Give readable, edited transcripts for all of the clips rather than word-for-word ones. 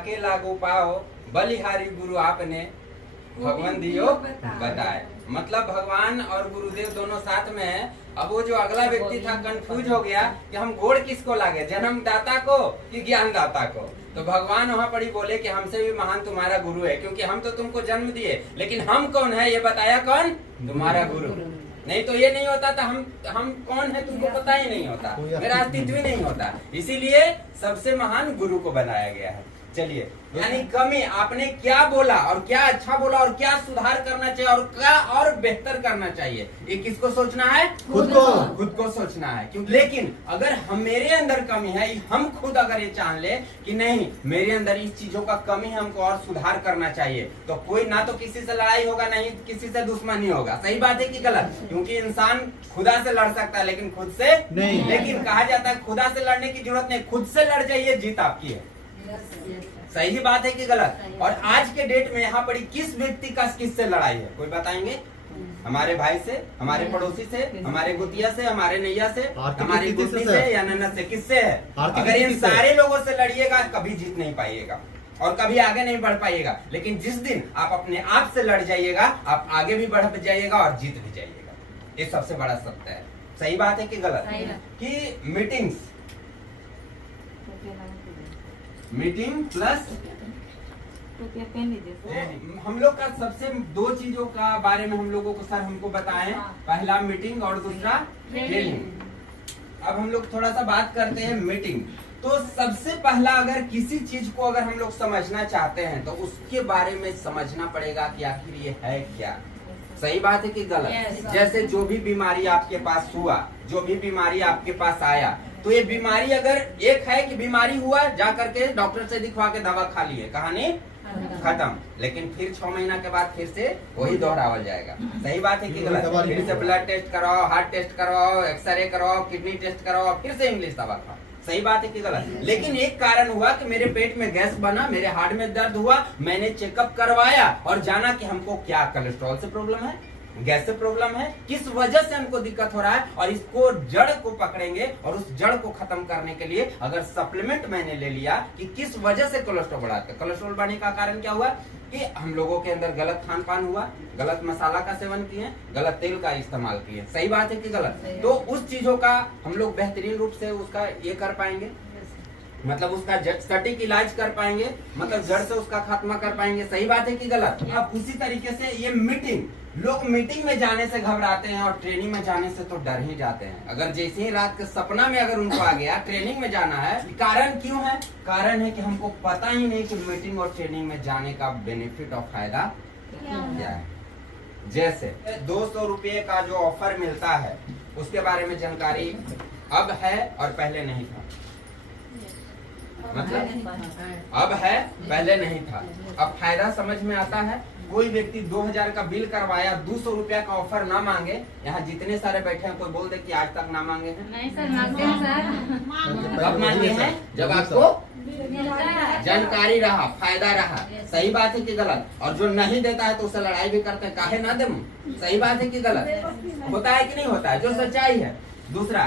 जाके लागू पाओ, बलिहारी गुरु आपने भगवान दियो बताए। मतलब भगवान और गुरुदेव दोनों साथ में है। अब वो जो अगला व्यक्ति था कंफ्यूज हो गया कि हम गोड़ किसको लागे, जन्मदाता को कि ज्ञानदाता को। तो भगवान वहाँ पर ही बोले कि हमसे भी महान तुम्हारा गुरु है, क्योंकि हम तो तुमको जन्म दिए, लेकिन हम कौन है ये बताया कौन? तुम्हारा गुरु। नहीं तो ये नहीं होता था, हम कौन है तुमको पता ही नहीं होता, मेरा अस्तित्व ही नहीं होता। इसीलिए सबसे महान गुरु को बनाया गया है। चलिए, यानी कमी आपने क्या बोला और क्या अच्छा बोला और क्या सुधार करना चाहिए और क्या और बेहतर करना चाहिए, ये किसको सोचना है? खुद को सोचना है। क्योंकि लेकिन अगर हम मेरे अंदर कमी है, हम खुद अगर ये जान ले कि नहीं मेरे अंदर इस चीजों का कमी है, हमको और सुधार करना चाहिए, तो कोई ना तो किसी से लड़ाई होगा, नहीं किसी से दुश्मनी होगा। सही बात है कि गलत? क्योंकि इंसान खुदा से लड़ सकता है लेकिन खुद से नहीं। लेकिन कहा जाता है खुदा से लड़ने की जरूरत नहीं, खुद से लड़ जाइए, जीत आपकी है। सही बात है कि गलत? और आज के डेट में यहाँ पर किस व्यक्ति का किससे लड़ाई है, कोई बताएंगे? हमारे भाई से, हमारे पड़ोसी से, हमारे गुतिया से, हमारे नैया से, हमारी गुत्ती से या ननद से, किससे है? अगर इन सारे लोगों से लड़िएगा कभी जीत नहीं पाइएगा और कभी आगे नहीं बढ़ पाइएगा। लेकिन जिस दिन आप अपने आप से लड़ जाइएगा, आप आगे भी बढ़ जाइएगा और जीत भी जाइएगा। ये सबसे बड़ा सत्य है। सही बात है कि गलत? कि मीटिंग प्लस हम लोग का सबसे दो चीजों का बारे में हम लोगों को सर हमको बताएं, पहला मीटिंग और दूसरा ट्रेनिंग। अब हम लोग थोड़ा सा बात करते हैं मीटिंग। तो सबसे पहला अगर किसी चीज को अगर हम लोग समझना चाहते हैं तो उसके बारे में समझना पड़ेगा कि आखिर ये है क्या। सही बात है कि गलत? जैसे जो भी बीमारी आपके पास हुआ, जो भी बीमारी आपके पास आया, तो ये बीमारी अगर एक है कि बीमारी हुआ, जा करके डॉक्टर से दिखवा के दवा खा लिए, कहानी खत्म। लेकिन फिर 6 महीना के बाद फिर से वही दोहरावल जाएगा। सही बात है कि गलत? फिर से ब्लड टेस्ट कराओ, हार्ट टेस्ट कराओ, एक्सरे कराओ, किडनी टेस्ट कराओ, फिर से इंग्लिश दवा खाओ। सही बात है कि गलत? लेकिन एक कारण हुआ कि मेरे पेट में गैस बना, मेरे हार्ट में दर्द हुआ, मैंने चेकअप करवाया और जाना कि हमको क्या कोलेस्ट्रॉल से प्रॉब्लम है, गैस से प्रॉब्लम है, किस वजह से हमको दिक्कत हो रहा है, और इसको जड़ को पकड़ेंगे और उस जड़ को खत्म करने के लिए अगर सप्लीमेंट मैंने ले लिया कि किस वजह से कोलेस्ट्रॉल बढ़ा है। कोलेस्ट्रॉल बढ़ने का कारण क्या हुआ कि हम लोगों के अंदर गलत खान पान हुआ, गलत मसाला का सेवन किए, गलत तेल का इस्तेमाल किए। सही बात है कि गलत? तो उस चीजों का हम लोग बेहतरीन रूप से उसका ये कर पाएंगे, मतलब उसका सटीक इलाज कर पाएंगे, मतलब जड़ से उसका खात्मा कर पाएंगे। सही बात है कि गलत? अब उसी तरीके से ये मीटिंग, लोग मीटिंग में जाने से घबराते हैं और ट्रेनिंग में जाने से तो डर ही जाते हैं। अगर जैसे ही रात के सपना में अगर उनको आ गया ट्रेनिंग में जाना है, कारण क्यों है? कारण है कि हमको पता ही नहीं कि मीटिंग और ट्रेनिंग में जाने का बेनिफिट और फायदा क्या है। जैसे 200 रुपये का जो ऑफर मिलता है उसके बारे में जानकारी अब है और पहले नहीं था। मतलब अब है, पहले नहीं था। अब फायदा समझ में आता है। कोई व्यक्ति 2000 का बिल करवाया, 200 रुपया का ऑफर ना मांगे। यहाँ जितने सारे बैठे हैं कोई बोल दे कि आज तक ना मांगे हैं? नहीं सर, मांगते हैं सर। कब मांगे हैं? जब आपको जानकारी रहा, फायदा रहा। सही बात है कि गलत? और जो नहीं देता है तो उससे लड़ाई भी करते हैं, काहे ना दे। सही बात है कि गलत? होता है कि नहीं होता है? जो सच्चाई है। दूसरा,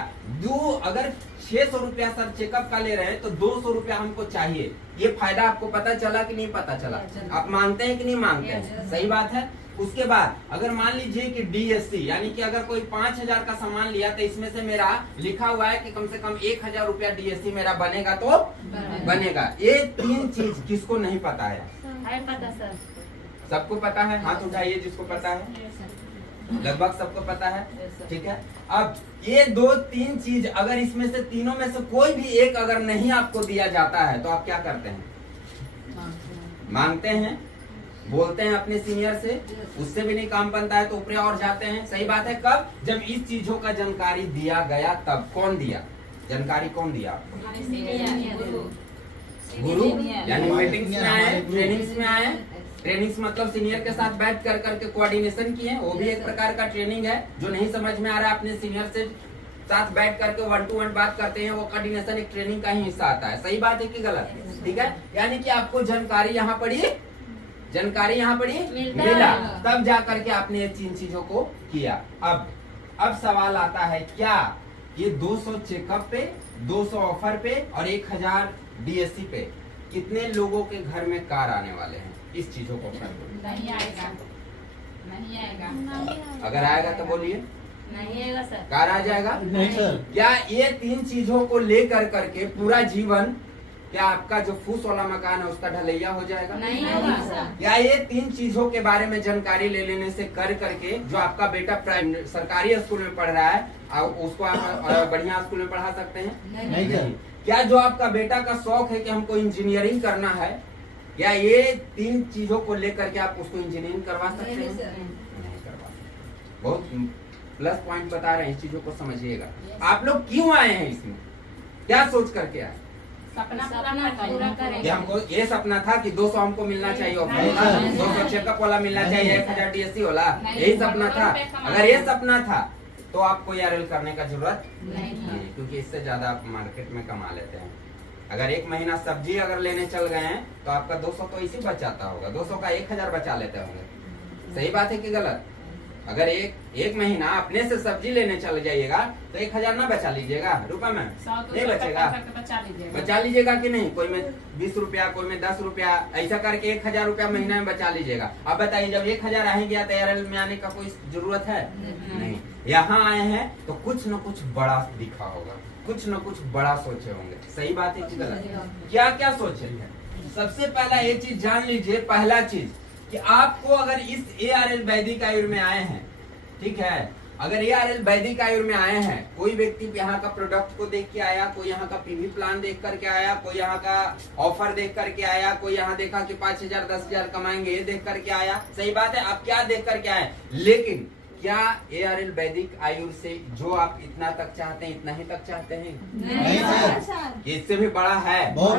अगर 600 रुपया सर चेकअप का ले रहे हैं तो 200 रुपया हमको चाहिए। ये फायदा आपको पता चला कि नहीं पता चला? आप मांगते हैं कि नहीं मांगते हैं? सही बात है। उसके बाद अगर मान लीजिए कि डीएससी, यानी कि अगर कोई 5000 का सामान लिया तो इसमें से मेरा लिखा हुआ है कि कम से कम 1000 रुपया डीएससी मेरा बनेगा तो बनेगा। ये 3 चीज किसको नहीं पता है? पता सर, सबको पता है। हाथ उठाइए जिसको पता है। लगभग सबको पता है, ठीक है। अब ये 2-3 चीज अगर इसमें से तीनों में से कोई भी एक अगर नहीं आपको दिया जाता है तो आप क्या करते हैं? मांगते हैं, बोलते हैं अपने सीनियर से, उससे भी नहीं काम बनता है तो ऊपर और जाते हैं। सही बात है। कब? जब इस चीजों का जानकारी दिया गया तब। कौन दिया जानकारी? कौन दिया आपको? गुरु। यानी मीटिंग्स में आए, ट्रेनिंग्स में आए। ट्रेनिंग्स मतलब सीनियर के साथ बैठ कर करके कोऑर्डिनेशन किए, वो भी एक प्रकार का ट्रेनिंग है। जो नहीं समझ में आ रहा है अपने सीनियर से साथ बैठ करके 1 to 1 बात करते हैं, वो कोऑर्डिनेशन एक ट्रेनिंग का ही हिस्सा आता है। सही बात है कि गलत? ठीक है। यानी कि आपको जानकारी यहाँ पड़ी, जानकारी यहाँ पड़ी मिला, तब जा करके आपने ये 3 चीजों को किया। अब सवाल आता है, क्या ये 200 चेकअप पे, 200 ऑफर पे और 1000 डीएससी पे, कितने लोगों के घर में कार आने वाले हैं? इस चीजों को नहीं आएगा, नहीं आएगा। अगर आएगा तो बोलिए। नहीं आएगा सर। कार आ जाएगा? नहीं सर। क्या ये 3 चीजों को लेकर करके पूरा जीवन, क्या आपका जो फूस वाला मकान है उसका ढलैया हो जाएगा? नहीं होगा सर। या ये 3 चीजों के बारे में जानकारी ले लेने से कर करके जो आपका बेटा सरकारी स्कूल में पढ़ रहा है उसको आप बढ़िया स्कूल में पढ़ा सकते हैं? नहीं सर। क्या जो आपका बेटा का शौक है कि हमको इंजीनियरिंग करना है, क्या ये 3 चीजों को लेकर के आप उसको इंजीनियरिंग करवा सकते हैं? नहीं करवा सकते। बहुत प्लस पॉइंट बता रहे हैं, इस चीजों को समझिएगा। आप लोग क्यों आए हैं इसमें, क्या सोच करके आए? सपना पूरा करेंगे। कि हमको ये सपना था कि 200 हमको मिलना चाहिए ऑफर वाला, 200 चेकअप वाला मिलना चाहिए, 1000 DSC वाला, यही सपना था। अगर ये सपना था तो आपको ARL करने का जरूरत नहीं, क्योंकि इससे ज्यादा आप मार्केट में कमा लेते हैं। अगर 1 महीना सब्जी अगर लेने चल गए हैं तो आपका 200 तो इसी बच जाता होगा, 200 का 1000 बचा लेते होंगे। सही बात है कि गलत? अगर एक महीना अपने से सब्जी लेने चल जाइएगा तो 1000 ना बचा लीजिएगा रुपए में? नहीं बचेगा। बचा लीजिएगा कि नहीं? कोई में 20 रुपया, कोई में 10 रुपया, ऐसा करके 1000 रुपया महीना में बचा लीजिएगा। अब बताइए जब 1000 आएंगे तो ARL में आने का कोई जरूरत है? नहीं। यहाँ आए हैं तो कुछ न कुछ बड़ा दिखा होगा, कुछ न कुछ बड़ा सोचे होंगे। सही बात है कि गलत? क्या क्या सोचे हैं? सबसे पहला ये चीज जान लीजिए, पहला चीज कि आपको अगर इस ARL वैदिक आयुर्वेद में आए हैं, ठीक है, अगर ARL वैदिक आयुर्वेद में आए हैं, कोई व्यक्ति यहाँ का प्रोडक्ट को देख के आया, कोई यहाँ का PV प्लान देख करके आया, कोई यहाँ का ऑफर देख करके आया, कोई यहाँ देखा कि 5000 10,000 कमाएंगे ये देख करके आया। सही बात है, आप क्या देख करके आए? लेकिन क्या ARL वैदिक आयुर्वेद से जो आप इतना तक चाहते हैं इतना ही तक चाहते हैं? नहीं सर। इससे भी बड़ा है। बहुत।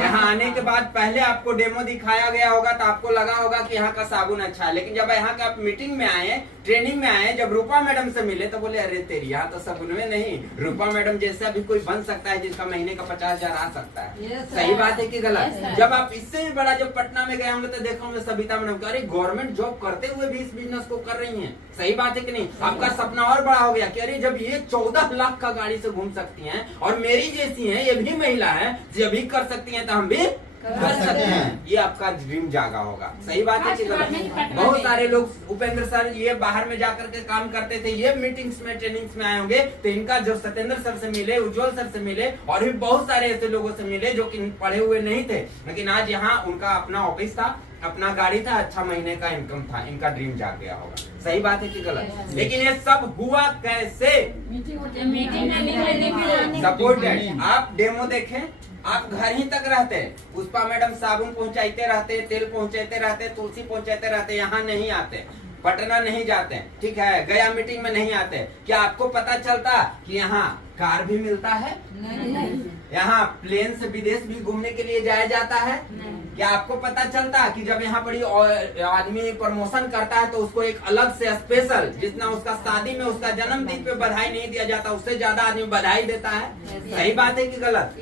यहाँ आने के बाद पहले आपको डेमो दिखाया गया होगा तो आपको लगा होगा कि यहाँ का साबुन अच्छा है, लेकिन जब यहाँ का आप मीटिंग में आए, ट्रेनिंग में आए, जब रूपा मैडम से मिले तो बोले अरे तेरी यहाँ तो साबुन में नहीं, रूपा मैडम जैसा भी कोई बन सकता है जिसका महीने का 50,000 आ सकता है। सही बात है कि गलत? जब आप इससे भी बड़ा जब पटना में गए होंगे तो देखा होंगे सविता मैडम, अरे गवर्नमेंट जॉब करते हुए भी इस बिजनेस को कर रही है। सही बात है कि नहीं? आपका सपना और बड़ा हो गया कि अरे जब ये 14 लाख का गाड़ी से घूम सकती हैं और मेरी जैसी हैं, ये भी महिला है, जब भी कर सकती हैं तो हम भी कर सकते हैं। ये आपका ड्रीम जागा होगा। सही बात है कि गलत? बहुत सारे लोग, उपेंद्र सर ये बाहर में जाकर के काम करते थे, ये मीटिंग्स में ट्रेनिंग्स में आए होंगे तो इनका जो सत्येंद्र सर से मिले, उज्जवल सर से मिले और भी बहुत सारे ऐसे लोगों से मिले जो कि पढ़े हुए नहीं थे, लेकिन आज यहाँ उनका अपना ऑफिस था, अपना गाड़ी था, अच्छा महीने का इनकम था, इनका ड्रीम जाग गया होगा। सही बात है कि गलत? लेकिन ये सब हुआ कैसे? सपोर्टेड। आप डेमो देखें, आप घर ही तक रहते, पुष्पा मैडम साबुन पहुंचाते रहते, तेल पहुंचाते रहते, तुलसी पहुंचाते रहते, यहाँ नहीं आते, पटना नहीं जाते, ठीक है, गया मीटिंग में नहीं आते। क्या आपको पता चलता कि यहाँ कार भी मिलता है? यहाँ प्लेन से विदेश भी घूमने के लिए जाया जाता है? क्या आपको पता चलता कि जब यहाँ बड़ी आदमी प्रमोशन करता है तो उसको एक अलग से स्पेशल, जितना उसका शादी में उसका जन्मदिन पे बधाई नहीं दिया जाता उससे ज्यादा आदमी बधाई देता है? सही बात है कि गलत?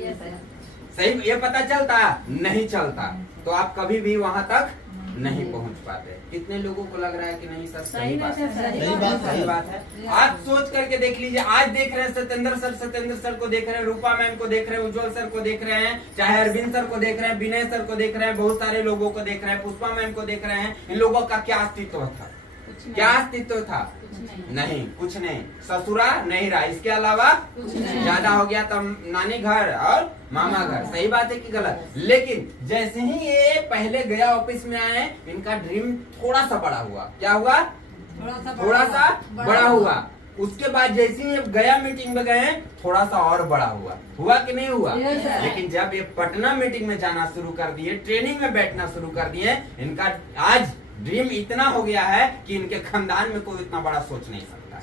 सही, ये पता चलता? नहीं चलता। तो आप कभी भी वहाँ तक नहीं पहुँच पाते। कितने लोगों को लग रहा है कि नहीं सर सही बात है? सही बात है। आज सोच करके देख लीजिए, आज देख रहे हैं सत्येंद्र सर को देख रहे हैं, रूपा मैम को देख रहे हैं, उज्जवल सर को देख रहे हैं, चाहे अरविंद सर को देख रहे हैं, विनय सर को देख रहे हैं, बहुत सारे लोगों को देख रहे हैं, पुष्पा मैम को देख रहे हैं। इन लोगों का क्या अस्तित्व था? क्या अस्तित्व था? नहीं, कुछ नहीं, ससुरा नहीं रहा, इसके अलावा ज्यादा हो गया तो नानी घर और मामा घर। सही बात है कि गलत? लेकिन जैसे ही ये पहले गया ऑफिस में आए, इनका ड्रीम थोड़ा सा बड़ा हुआ। क्या हुआ? थोड़ा सा बड़ा हुआ। उसके बाद जैसे ही गया मीटिंग में गए, थोड़ा सा और बड़ा हुआ कि नहीं हुआ? लेकिन जब ये पटना मीटिंग में जाना शुरू कर दिए, ट्रेनिंग में बैठना शुरू कर दिए, इनका आज ड्रीम इतना हो गया है कि इनके खानदान में कोई इतना बड़ा सोच नहीं सकता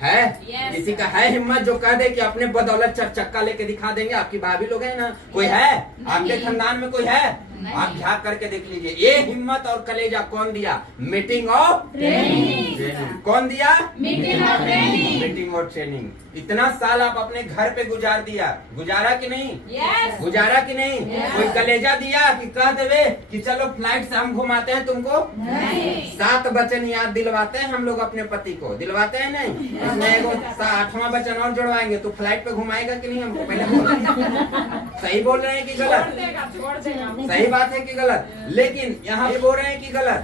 है। किसी का है हिम्मत जो कह दे कि अपने बदौलत 4 चक्का लेके दिखा देंगे? आपकी भाभी लोग है ना, कोई है आपके खानदान में? कोई है? आप झाँक करके देख लीजिए, ये हिम्मत और कलेजा कौन दिया? मीटिंग और ट्रेनिंग। कौन दिया? मीटिंग और ट्रेनिंग। इतना साल आप अपने घर पे गुजार दिया, गुजारा कि नहीं? गुजारा कि नहीं? कोई कलेजा दिया कि कह देवे कि चलो फ्लाइट से हम घुमाते हैं तुमको? 7 वचन याद दिलवाते हैं हम लोग अपने पति को, दिलवाते हैं नहीं? इसमें एगो 8वां वचन और जुड़वाएंगे तो फ्लाइट पे घुमाएगा कि नहीं हमको? पहले बोलो, सही बोल रहे हैं कि गलत? सही बात है कि गलत? लेकिन यहाँ ये बोल रहे हैं कि गलत?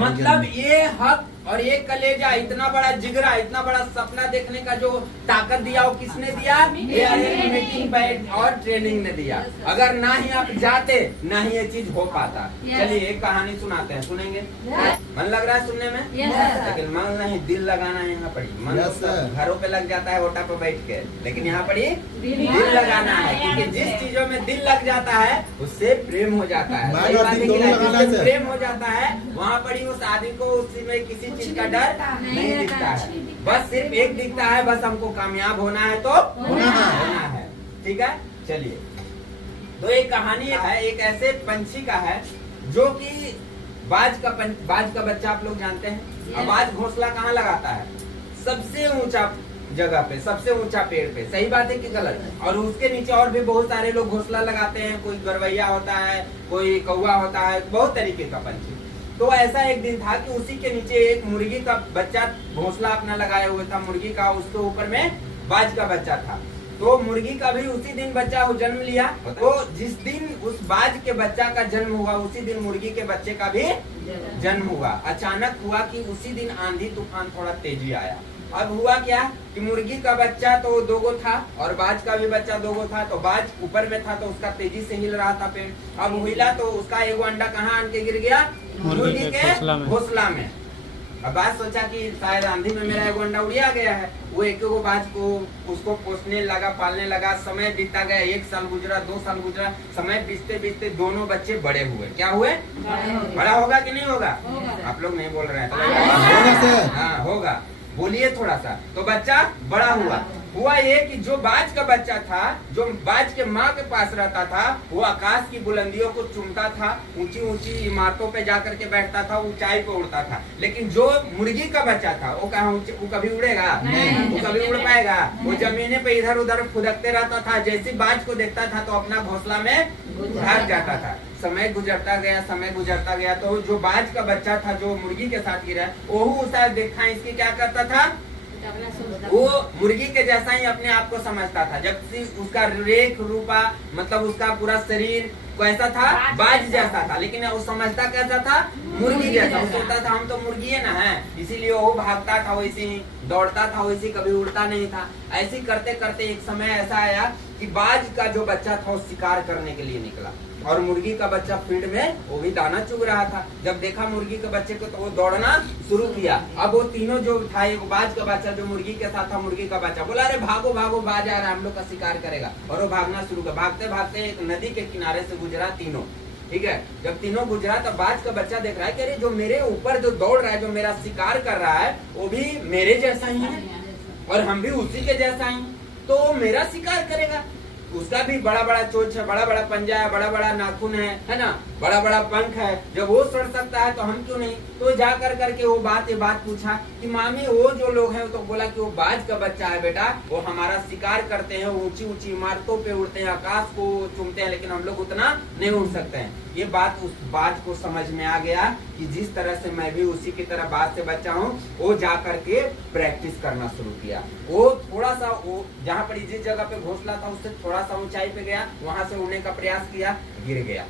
मतलब ये हक और ये कलेजा, इतना बड़ा जिगरा, इतना बड़ा सपना देखने का जो ताकत दिया वो किसने दिया? ये मीटिंग बैठ और ट्रेनिंग ने दिया। अगर ना ही आप जाते ना ही ये चीज हो पाता। चलिए एक कहानी सुनाते हैं, सुनेंगे? मन लग रहा है सुनने में? लेकिन मन नहीं, दिल लगाना है यहाँ पड़ी। मन घरों पे लग जाता है ओटा पे बैठ के, लेकिन यहाँ पड़ी दिल लगाना है, क्योंकि जिस चीजों में दिल लग जाता है उससे प्रेम हो जाता है। सही बात है कि जिससे प्रेम हो जाता है वहाँ पड़ी उस आदमी को उसी में किसी चीज का डर नहीं दिखता है, बस सिर्फ एक दिखता है, बस हमको कामयाब होना है तो होना है। ठीक है, चलिए। तो एक कहानी है, एक ऐसे पंछी का है जो कि बाज का बच्चा आप लोग जानते हैं। अब बाज घोंसला कहाँ लगाता है? सबसे ऊंचा जगह पे, सबसे ऊंचा पेड़ पे। सही बात है कि गलत? और उसके नीचे और भी बहुत सारे लोग घोंसला लगाते हैं, कोई गरवैया होता है, कोई कौवा होता है, बहुत तरीके का पंछी। तो ऐसा एक दिन था कि उसी के नीचे एक मुर्गी का बच्चा घोंसला अपना लगाया हुआ था, मुर्गी का, उसके ऊपर में बाज का बच्चा था। तो मुर्गी का भी उसी दिन बच्चा जन्म लिया। तो जिस दिन उस बाज के बच्चा का जन्म हुआ उसी दिन मुर्गी के बच्चे का भी जन्म हुआ। अचानक हुआ कि उसी दिन आंधी तूफान थोड़ा तेजी आया। अब हुआ क्या कि मुर्गी का बच्चा तो 2 था और बाज का भी बच्चा 2 था। तो बाज ऊपर में था तो उसका तेजी से हिल रहा था पेड़। अब हिला तो उसका एगो अंडा कहाँ आन के गिर गया? मुर्गी के घोंसला में। अब बाज सोचा कि शायद आंधी में मेरा एगो अंडा उड़िया गया है। वो एक बाज को उसको पोसने लगा, पालने लगा। समय बीतता गया, 1 साल गुजरा, 2 साल गुजरा। समय बीतते बीतते दोनों बच्चे बड़े हुए। क्या हुए? बड़ा होगा कि नहीं होगा? आप लोग नहीं बोल रहे हैं। हाँ होगा, बोलिए थोड़ा सा। तो बच्चा बड़ा हुआ ये कि जो बाज का बच्चा था, जो बाज के माँ के पास रहता था, वो आकाश की बुलंदियों को चूमता था, ऊंची ऊंची इमारतों पे जाकर के बैठता था, ऊंचाई पे उड़ता था। लेकिन जो मुर्गी का बच्चा था वो कहाँ, वो कभी उड़ेगा? वो कभी उड़ पाएगा? वो जमीने पे इधर उधर फुदकते रहता था। जैसे बाज को देखता था तो अपना घोंसला में भाग जाता था। समय गुजरता गया तो जो बाज का बच्चा था जो मुर्गी के साथ गिरा, वो शायद देखा इसकी क्या करता था, वो मुर्गी के जैसा ही अपने आप को समझता था। जबकि उसका रेख रूपा, मतलब उसका पूरा शरीर कैसा था? बाज जैसा था। लेकिन वो समझता कैसा था? मुर्गी जैसा। वो सोचता था हम तो मुर्गी है ना है, इसीलिए वो भागता था, वैसे ही दौड़ता था, वैसे कभी उड़ता नहीं था। ऐसे करते करते एक समय ऐसा आया कि बाज का जो बच्चा था वो शिकार करने के लिए निकला और मुर्गी का बच्चा फील्ड में वो भी दाना चुग रहा था। जब देखा मुर्गी के बच्चे को तो वो दौड़ना शुरू किया। अब वो तीनों जो था, एक बाज का बच्चा जो मुर्गी के साथ था, मुर्गी का बच्चा बोला अरे भागो भागो, बाज आ रहा है, हम लोग का शिकार करेगा। और वो भागना शुरू किया। भागते भागते एक नदी के किनारे से गुजरा तीनों। ठीक है, जब तीनों गुजरा तब बाज का बच्चा देख रहा है कि अरे जो मेरे ऊपर जो दौड़ रहा है, जो मेरा शिकार कर रहा है, वो भी मेरे जैसा ही है और हम भी उसी के जैसा ही, तो मेरा शिकार करेगा। उसका भी बड़ा बड़ा चोंच है, बड़ा बड़ा पंजा है, बड़ा बड़ा नाखून है ना, बड़ा बड़ा पंख है। जब वो सड़ सकता है तो हम क्यों नहीं? तो जा कर करके वो बात पूछा कि मामी वो जो लोग हैं, तो बोला कि वो बाज का बच्चा है बेटा, वो हमारा शिकार करते हैं, ऊंची ऊंची इमारतों पे उड़ते हैं, आकाश को चूमते हैं, लेकिन हम लोग उतना नहीं उड़ सकते हैं। ये बात उस बाज को समझ में आ गया कि जिस तरह से मैं भी उसी की तरह बाज से बच्चा हूँ। वो जा करके प्रैक्टिस करना शुरू किया। वो थोड़ा सा, वो जहाँ पर जिस जगह पे घोंसला था उससे थोड़ा सा ऊंचाई पे गया, वहां से उड़ने का प्रयास किया, गिर गया।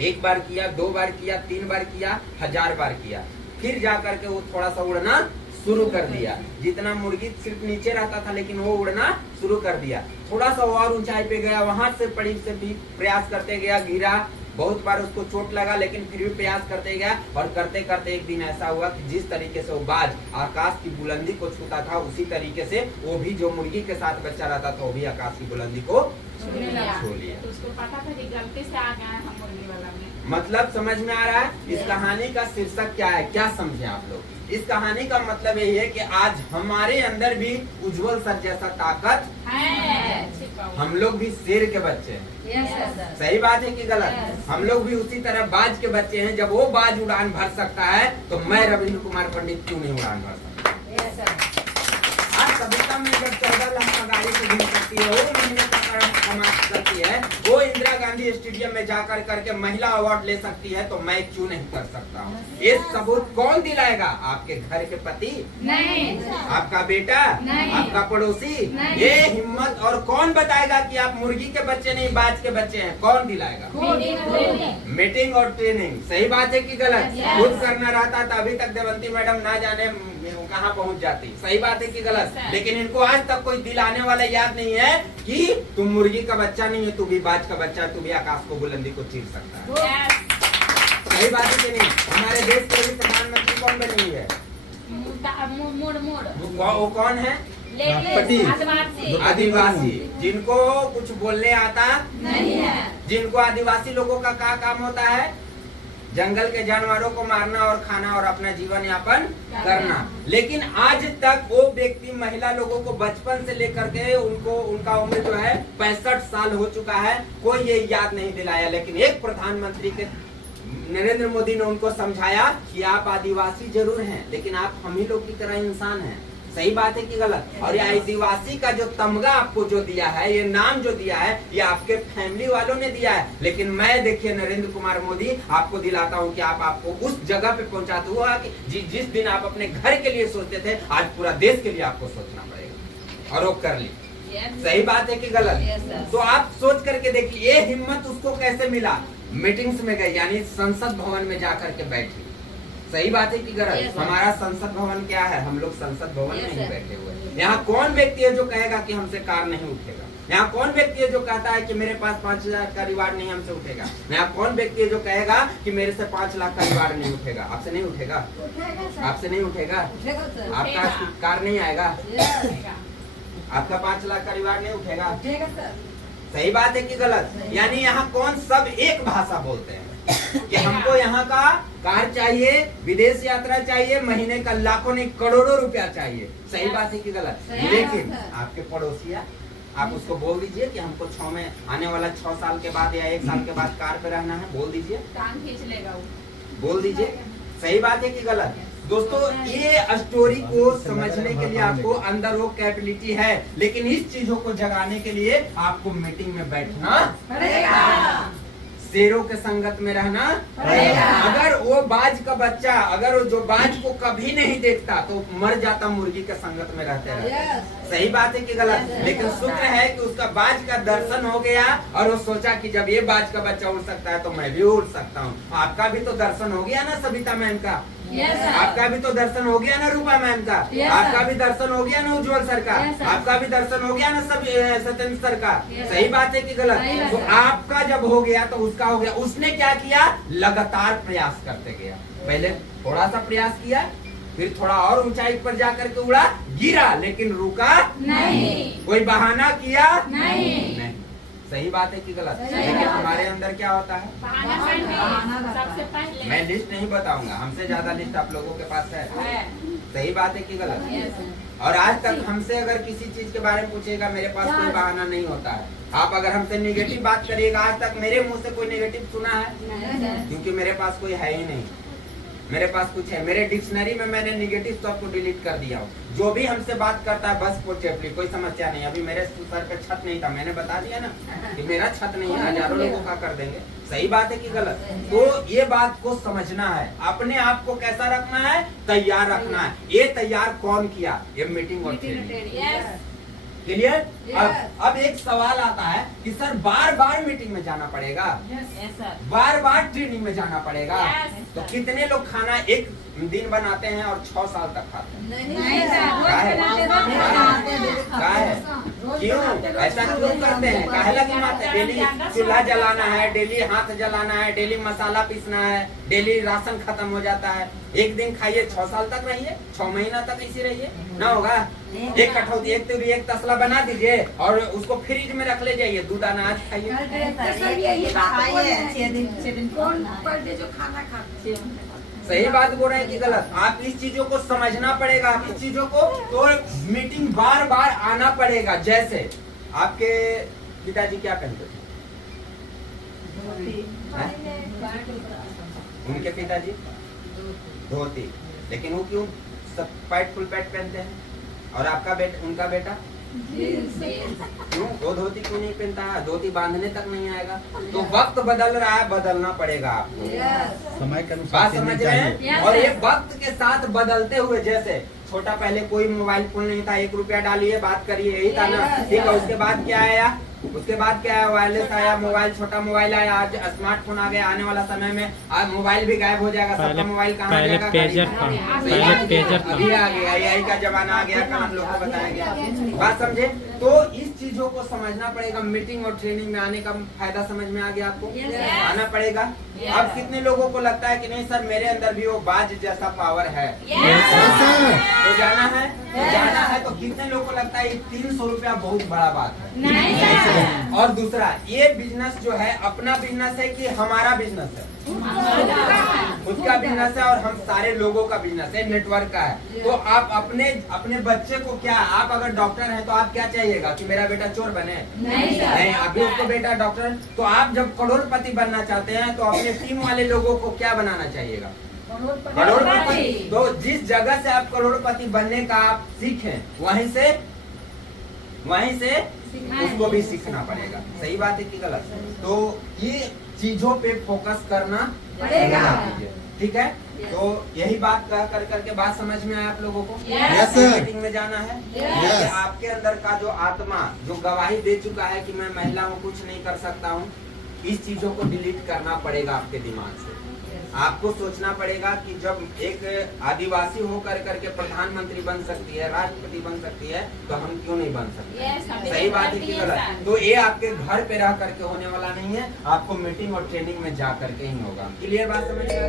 1 बार किया, 2 बार किया, 3 बार किया, 1000 बार किया। फिर जा करके वो थोड़ा सा उड़ना शुरू कर दिया। जितना मुर्गी सिर्फ नीचे रहता था लेकिन वो उड़ना शुरू कर दिया। थोड़ा सा और ऊंचाई पे गया, वहां से पड़ी से भी प्रयास करते गया, गिरा, बहुत बार उसको चोट लगा, लेकिन फिर भी प्रयास करते गया। और करते करते एक दिन ऐसा हुआ कि जिस तरीके से वो बाज आकाश की बुलंदी को छूता था, उसी तरीके से वो भी जो मुर्गी के साथ बच्चा रहता था वो भी आकाश की बुलंदी को छू लिया। तो उसको पता था कि गलती से आ गया हम मुर्गी वाला में। मतलब समझ में आ रहा है? इस कहानी का शीर्षक क्या है, क्या समझे आप लोग? इस कहानी का मतलब यही है कि आज हमारे अंदर भी उज्जवल सर जैसा ताकत हम लोग भी शेर के बच्चे हैं। सही बात है कि गलत? हम लोग भी उसी तरह बाज के बच्चे हैं। जब वो बाज उड़ान भर सकता है तो मैं रविंद्र कुमार पंडित क्यों नहीं उड़ान भर सकता? आज सभ्यता में जब 14 लाख का गाड़ी से घूम सकती है, वो महीने का कमा सकती है, वो इंदिरा गांधी स्टेडियम में जाकर करके महिला अवार्ड ले सकती है, तो मैं क्यों नहीं कर सकता हूँ? ये सबूत कौन दिलाएगा? आपके घर के पति नहीं, आपका बेटा नहीं, आपका पड़ोसी नहीं। ये हिम्मत और कौन बताएगा कि आप मुर्गी के बच्चे नहीं बाज के बच्चे हैं? कौन दिलाएगा? मीटिंग और ट्रेनिंग। सही बात है कि गलत? खुद करना रहता था अभी तक देवंती मैडम ना जाने कहाँ पहुँच जाती। सही बात है कि गलत? लेकिन इनको आज तक कोई दिलाने वाला याद नहीं है कि तुम मुर्गी का बच्चा नहीं है, तू भी बाज का बच्चा, तू भी आकाश को बुलंदी को चीर सकता है। सही बात है कि नहीं? हमारे देश के भी प्रधानमंत्री कौन बनी हुई है? वो कौन है? आदिवासी। जिनको कुछ बोलने आता नहीं है। जिनको आदिवासी लोगों का क्या काम होता है? जंगल के जानवरों को मारना और खाना और अपना जीवन यापन करना। लेकिन आज तक वो व्यक्ति महिला लोगों को बचपन से लेकर के उनका उम्र जो है 65 साल हो चुका है, कोई ये याद नहीं दिलाया। लेकिन एक प्रधानमंत्री के नरेंद्र मोदी ने उनको समझाया कि आप आदिवासी जरूर हैं, लेकिन आप हम ही लोग की तरह इंसान हैं। सही बात है कि गलत? और ये आदिवासी का जो तमगा आपको जो दिया है, ये नाम जो दिया है, ये आपके फैमिली वालों ने दिया है। लेकिन मैं देखिए नरेंद्र कुमार मोदी आपको दिलाता हूँ कि आपको उस जगह पे पहुँचाते हुआ कि जिस दिन आप अपने घर के लिए सोचते थे, आज पूरा देश के लिए आपको सोचना पड़ेगा, और वो कर ली। सही बात है कि गलत? तो आप सोच करके देखिए ये हिम्मत उसको कैसे मिला? मीटिंग्स में गए, यानी संसद भवन में जाकर के बैठी। सही बात है कि गलत? हमारा संसद भवन क्या है? हम लोग संसद भवन में ही बैठे हुए। यहाँ कौन व्यक्ति है जो कहेगा कि हमसे कार नहीं उठेगा? यहाँ कौन व्यक्ति है जो कहता है कि मेरे पास 5,000 का रिवार्ड नहीं हमसे उठेगा? यहाँ कौन व्यक्ति है जो कहेगा कि मेरे से 5 लाख का रिवार्ड नहीं उठेगा? आपसे नहीं उठेगा? आपसे नहीं उठेगा? आपका कार नहीं आएगा? आपका 5 लाख का रिवार्ड नहीं उठेगा? सही बात है कि गलत? यानी यहाँ कौन सब एक भाषा बोलते हैं कि हमको यहाँ का कार चाहिए, विदेश यात्रा चाहिए, महीने का लाखों नहीं करोड़ों रुपया चाहिए। सही बात है कि गलत? लेकिन आपके पड़ोसिया, आप उसको बोल दीजिए कि हमको 6 में आने वाला 6 साल के बाद या 1 साल के बाद कार पे रहना है, बोल दीजिए, टांग खींच लेगा वो, बोल दीजिए। सही बात है कि गलत? दोस्तों ये स्टोरी को समझने के लिए आपको अंदर वो कैपेबिलिटी है, लेकिन इस चीजों को जगाने के लिए आपको मीटिंग में बैठना पड़ेगा, शेरों के संगत में रहना पड़ेगा। अगर वो बाज का बच्चा, अगर वो जो बाज को कभी नहीं देखता तो मर जाता मुर्गी के संगत में रहते रहते। सही बात है कि गलत? लेकिन शुक्र है कि उसका बाज का दर्शन हो गया और वो सोचा कि जब ये बाज का बच्चा उड़ सकता है तो मैं भी उड़ सकता हूँ। आपका भी तो दर्शन हो गया ना सविता मैम का? आपका भी तो दर्शन हो गया ना रूपा मैम का? आपका भी दर्शन हो गया ना उज्जवल सर का? आपका भी दर्शन हो गया ना सत्येंद्र सर का? सही बात है कि गलत? तो आपका जब हो गया तो उसका हो गया। उसने क्या किया? लगातार प्रयास करते गया। पहले थोड़ा सा प्रयास किया, फिर थोड़ा और ऊंचाई पर जाकर के उड़ा, गिरा, लेकिन रुका नहीं। कोई बहाना किया नहीं। सही बात है कि गलत? लेकिन हमारे अंदर क्या होता है? सबसे पहले मैं लिस्ट नहीं बताऊंगा, हमसे ज्यादा लिस्ट आप लोगों के पास है। सही बात है कि गलत? और आज तक हमसे अगर किसी चीज के बारे में पूछेगा, मेरे पास कोई बहाना नहीं होता है। आप अगर हमसे नेगेटिव बात करिएगा, आज तक मेरे मुंह से कोई नेगेटिव सुना है? क्योंकि मेरे पास कोई है ही नहीं। मेरे पास कुछ है, मेरे डिक्शनरी में मैंने नेगेटिव शब्द को डिलीट कर दिया हूँ। जो भी हमसे बात करता है बस पोचेपली, कोई समस्या नहीं। अभी मेरे सर पे छत नहीं था, मैंने बता दिया ना कि मेरा छत नहीं है, हजारों लोगों का कर देंगे। सही बात है कि गलत? तो ये बात को समझना है, अपने आप को कैसा रखना है? तैयार रखना है। ये तैयार कौन किया? ये मीटिंग और ट्रेनिंग। क्लियर? अब एक सवाल आता है कि सर बार बार मीटिंग में जाना पड़ेगा, बार बार ट्रेनिंग में जाना पड़ेगा, तो कितने लोग खाना एक दिन बनाते हैं और 6 साल तक खाते हैं? क्यों ऐसा क्यों करते हैं? काहे लगी बात है? डेली चूल्हा जलाना है, डेली हाथ जलाना है, डेली मसाला पीसना है, डेली राशन खत्म हो जाता है। एक दिन खाइए, 6 साल तक रहिए, 6 महीना तक इसी रहिए, ना होगा? एक कठौती, एक तुरी, एक तसला बना दीजिए और उसको फ्रिज में रख ले जाइए, दूध अनाज खाइए। सही बात बोल रहे हैं कि गलत? आप इस चीजों को समझना पड़ेगा, इस चीजों को तो मीटिंग बार बार आना पड़ेगा। जैसे आपके पिताजी क्या पहनते थे? उनके पिताजी धोती, लेकिन वो क्यों सब पैंट फुल पैंट पहनते हैं? और आपका बेटा, उनका बेटा क्यों वो धोती क्यों नहीं पहनता है? धोती बांधने तक नहीं आएगा। तो वक्त बदल रहा है, बदलना पड़ेगा आपको। समय के अनुसार बात समझ रहे हैं? और ये वक्त के साथ बदलते हुए, जैसे छोटा पहले कोई मोबाइल फोन नहीं था, 1 रुपया डालिए बात करिए, यही था ना। ठीक है, उसके बाद क्या आया? उसके बाद क्या है? वायरलेस आया, मोबाइल, छोटा मोबाइल आया, आज स्मार्टफोन आ गया। आने वाला समय में आज मोबाइल भी गायब हो जाएगा। सबका मोबाइल कहाँ पहले जाएगा? पेजर था, पहले पेजर था। अभी आ गया, AI का जमाना आ गया, काम लोगों को बताया गया। बात समझे? तो इस चीजों को समझना पड़ेगा। मीटिंग और ट्रेनिंग में आने का फायदा समझ में आ गया आपको? आना पड़ेगा। अब कितने लोगों को लगता है कि नहीं सर मेरे अंदर भी वो बाज जैसा पावर है, तो जाना है? जाना है तो कितने लोगों को लगता है ये 300 रुपया बहुत बड़ा बात है? और दूसरा, ये बिजनेस जो है अपना बिजनेस है कि हमारा बिजनेस है? उसका बिजनेस है और हम सारे लोगों का बिजनेस है, नेटवर्क का है। तो आप अपने बच्चे को क्या, आप अगर डॉक्टर हैं तो आप क्या चाहिएगा कि मेरा बेटा चोर बने? नहीं, अभी उसको बेटा डॉक्टर। तो आप जब करोड़पति बनना चाहते हैं तो अपने टीम वाले लोगों को क्या बनाना चाहिएगा? करोड़पति। तो जिस जगह से आप करोड़पति बनने का आप सीखें, वहीं से उसको भी सीखना पड़ेगा। सही बात है कि गलत? तो ये चीजों पे फोकस करना पड़ेगा। ठीक है, तो यही बात कर करके बात समझ में आया आप लोगों को? मीटिंग में जाना है। कि आपके अंदर का जो आत्मा जो गवाही दे चुका है कि मैं महिला हूँ, कुछ नहीं कर सकता हूँ, इस चीजों को डिलीट करना पड़ेगा आपके दिमाग से। आपको सोचना पड़ेगा कि जब एक आदिवासी होकर करके प्रधानमंत्री बन सकती है, राष्ट्रपति बन सकती है, तो हम क्यों नहीं बन सकते? सही बात है कि गलत? तो ये आपके घर पे रह करके होने वाला नहीं है, आपको मीटिंग और ट्रेनिंग में जा करके ही होगा। क्लियर बात समझ में?